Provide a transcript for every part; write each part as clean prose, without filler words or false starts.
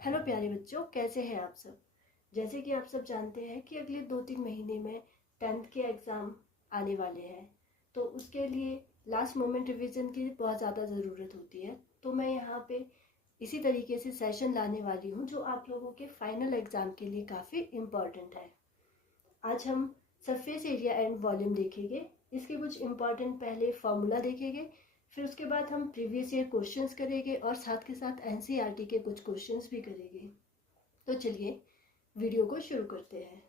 Hello प्यारे बच्चों, कैसे हैं आप सब। जैसे कि आप सब जानते हैं कि अगले 2-3 महीने में 10th के एग्ज़ाम आने वाले हैं, तो उसके लिए लास्ट मोमेंट रिवीजन की बहुत ज़्यादा ज़रूरत होती है। तो मैं यहाँ पे इसी तरीके से सेशन लाने वाली हूँ जो आप लोगों के फाइनल एग्ज़ाम के लिए काफ़ी इम्पॉर्टेंट है। आज हम सरफेस एरिया एंड वॉल्यूम देखेंगे। इसके कुछ इम्पॉर्टेंट पहले फार्मूला देखेंगे, फिर उसके बाद हम प्रीवियस ईयर क्वेश्चंस करेंगे और साथ के साथ एनसीईआरटी के कुछ क्वेश्चंस भी करेंगे। तो चलिए वीडियो को शुरू करते हैं।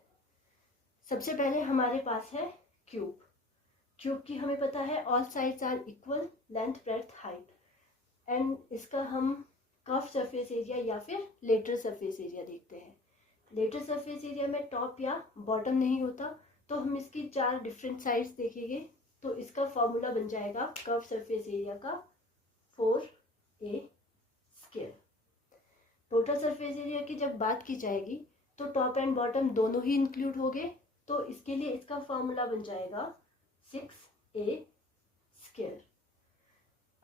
सबसे पहले हमारे पास है क्यूब। क्यूब की हमें पता है all sides are equal, length breadth height, and इसका हम कर्व सरफेस एरिया या फिर लेटरल सरफेस एरिया देखते हैं। लेटरल सरफेस एरिया में टॉप या बॉटम नहीं होता, तो हम इसकी 4 डिफरेंट साइड्स देखेंगे। तो इसका फॉर्मूला बन जाएगा कर्व सरफेस एरिया का 4a square. Total surface area की जब बात की जाएगी तो टॉप एंड बॉटम दोनों ही इंक्लूड हो गए, तो इसके लिए इसका फॉर्मूला बन जाएगा 6a स्क्वायर।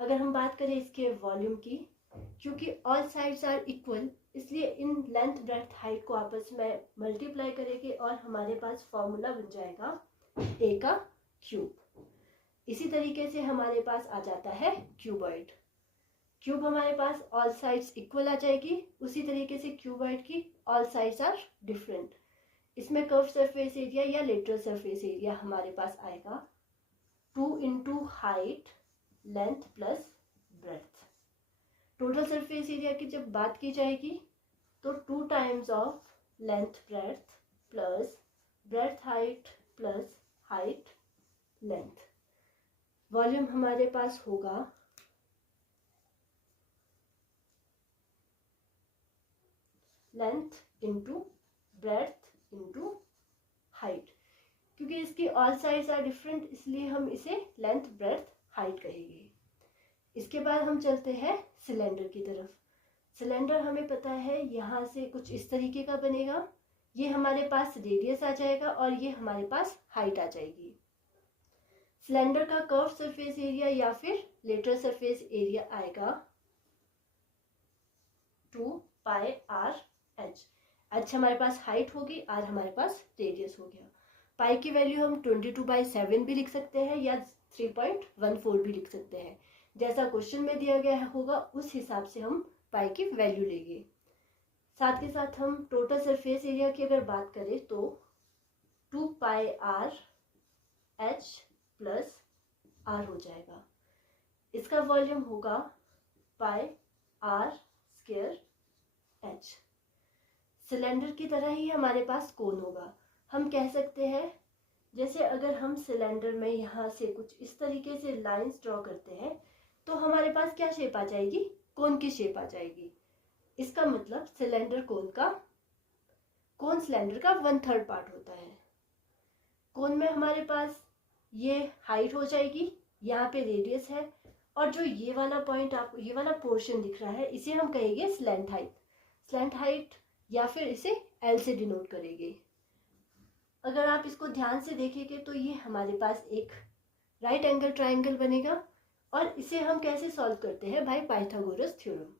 अगर हम बात करें इसके वॉल्यूम की, क्योंकि ऑल साइड्स आर इक्वल, इसलिए इन लेंथ ब्रेड्थ हाइट को आपस में मल्टीप्लाई करेंगे और हमारे पास फॉर्मूला बन जाएगा a का क्यूब। इसी तरीके से हमारे पास आ जाता है क्यूबॉइड। क्यूब हमारे पास ऑल साइड्स इक्वल आ जाएगी, उसी तरीके से क्यूबॉइड की ऑल साइड्स आर डिफरेंट। इसमें कर्व सरफेस एरिया या लेटरल सरफेस एरिया हमारे पास आएगा 2 into height length plus breadth. Total surface area की जब बात की जाएगी तो 2 times of length breadth plus breadth height plus height length. Volume हमारे पास होगा length into breadth into height. क्योंकि इसकी ऑल साइड्स आर डिफरेंट, इसलिए हम इसे लेंथ ब्रेड्थ हाइट कहेंगे। इसके बाद हम चलते हैं सिलेंडर की तरफ। सिलेंडर हमें पता है यहाँ से कुछ इस तरीके का बनेगा। ये हमारे पास रेडियस आ जाएगा और ये हमारे पास हाइट आ जाएगी। सिलेंडर का कर्व सरफेस एरिया या फिर लेटरल सरफेस एरिया आएगा 2 पाई आर एच। एच हमारे पास हाइट होगी, आर हमारे पास रेडियस हो गया। पाई की वैल्यू हम 22/7 भी लिख सकते हैं या 3.14 भी लिख सकते हैं। जैसा क्वेश्चन में दिया गया होगा उस हिसाब से हम पाई की वैल्यू लेंगे। साथ के साथ हम टोटल सरफेस एरिया की अगर बात करें तो 2 पाई आर एच प्लस आर हो जाएगा। इसका वॉल्यूम होगा पाई आर स्क्वायर एच। सिलेंडर की तरह ही हमारे पास कोन होगा। हम कह सकते हैं जैसे अगर हम सिलेंडर में यहाँ से कुछ इस तरीके से लाइंस ड्रॉ करते हैं तो हमारे पास क्या शेप आ जाएगी, कोन की शेप आ जाएगी। इसका मतलब कोन सिलेंडर का 1/3 पार्ट होता है। कोन में हमारे पास ये हाइट हो जाएगी, यहाँ पे रेडियस है, और जो ये वाला पॉइंट आपको ये वाला पोर्शन दिख रहा है इसे हम कहेंगे स्लैंट हाइट। स्लैंट हाइट या फिर इसे एल से डिनोट करेंगे। अगर आप इसको ध्यान से देखेंगे तो ये हमारे पास एक राइट एंगल ट्राइंगल बनेगा, और इसे हम कैसे सॉल्व करते हैं, बाय पाइथागोरस थ्योरम।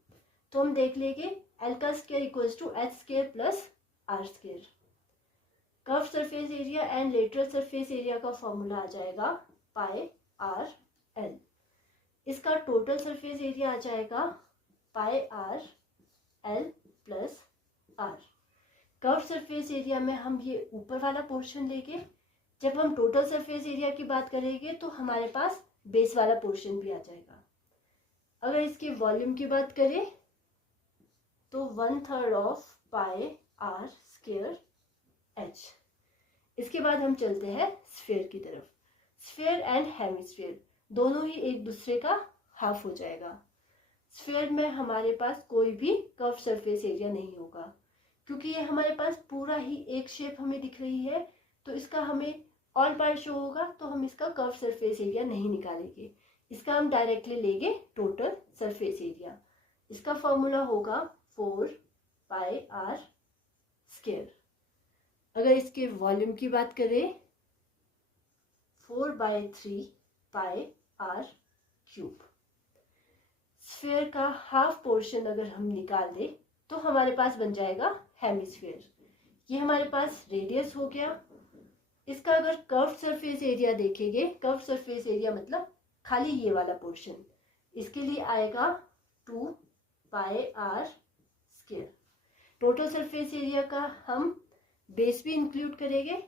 तो हम देख लेंगे एल का square equals to H square plus R square. Curve surface area and lateral surface area का फॉर्मूला आ जाएगा पाई आर एल। इसका टोटल सरफेस एरिया आ जाएगा pi R L plus R. Curve surface area में हम ये ऊपर वाला पोर्शन लेंगे। जब हम टोटल सरफेस एरिया की बात करेंगे तो हमारे पास बेस वाला पोर्शन भी आ जाएगा। अगर इसके वॉल्यूम की बात करें तो 1/3 of pi r square h. इसके बाद हम चलते हैं स्फीयर की तरफ। स्फीयर एंड हेमिस्फीयर दोनों ही एक दूसरे का हाफ हो जाएगा। स्फीयर में हमारे पास कोई भी कर्व सरफेस एरिया नहीं होगा, क्योंकि ये हमारे पास पूरा ही एक शेप हमें दिख रही है, तो इसका हमें ऑल पार्ट शो होगा, तो हम इसका कर्व सरफेस एरिया नहीं निकालेंगे। इसका हम डायरेक्टली लेंगे टोटल सरफेस एरिया। इसका फॉर्मूला होगा 4 पाई आर स्क्वायर। अगर इसके वॉल्यूम की बात करें 4/3 पाई आर क्यूब। स्फीयर का हाफ पोर्शन अगर हम निकाल दें तो हमारे पास बन जाएगा हेमिस्फीयर। ये हमारे पास रेडियस हो गया। इसका अगर कर्व सरफेस एरिया देखेंगे, कर्व सरफेस एरिया मतलब खाली ये वाला पोर्शन, इसके लिए आएगा 2πr²। टोटल सरफेस एरिया का हम बेस भी इंक्लूड करेंगे,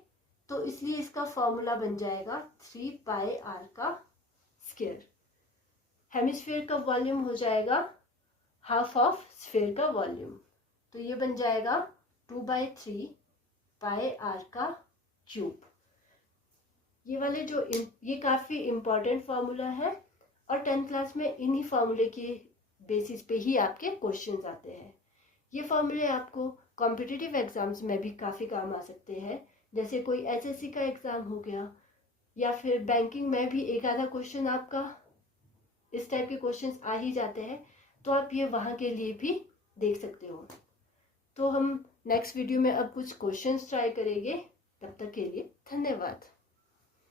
तो इसलिए इसका फॉर्मूला बन जाएगा 3πr²। हेमिस्फीयर का वॉल्यूम हो जाएगा हाफ ऑफ स्फीयर का वॉल्यूम, तो ये बन जाएगा 2/3πr³। ये काफ़ी इम्पॉर्टेंट फार्मूला है और 10th क्लास में इन्हीं फार्मूले के बेसिस पे ही आपके क्वेश्चंस आते हैं। ये फार्मूले आपको कॉम्पिटिटिव एग्जाम्स में भी काफ़ी काम आ सकते हैं, जैसे कोई एचएससी का एग्ज़ाम हो गया या फिर बैंकिंग में भी एक आधा क्वेश्चन आपका इस टाइप के क्वेश्चंस आ ही जाते हैं, तो आप ये वहाँ के लिए भी देख सकते हो। तो हम नेक्स्ट वीडियो में अब कुछ क्वेश्चंस ट्राई करेंगे। तब तक के लिए धन्यवाद।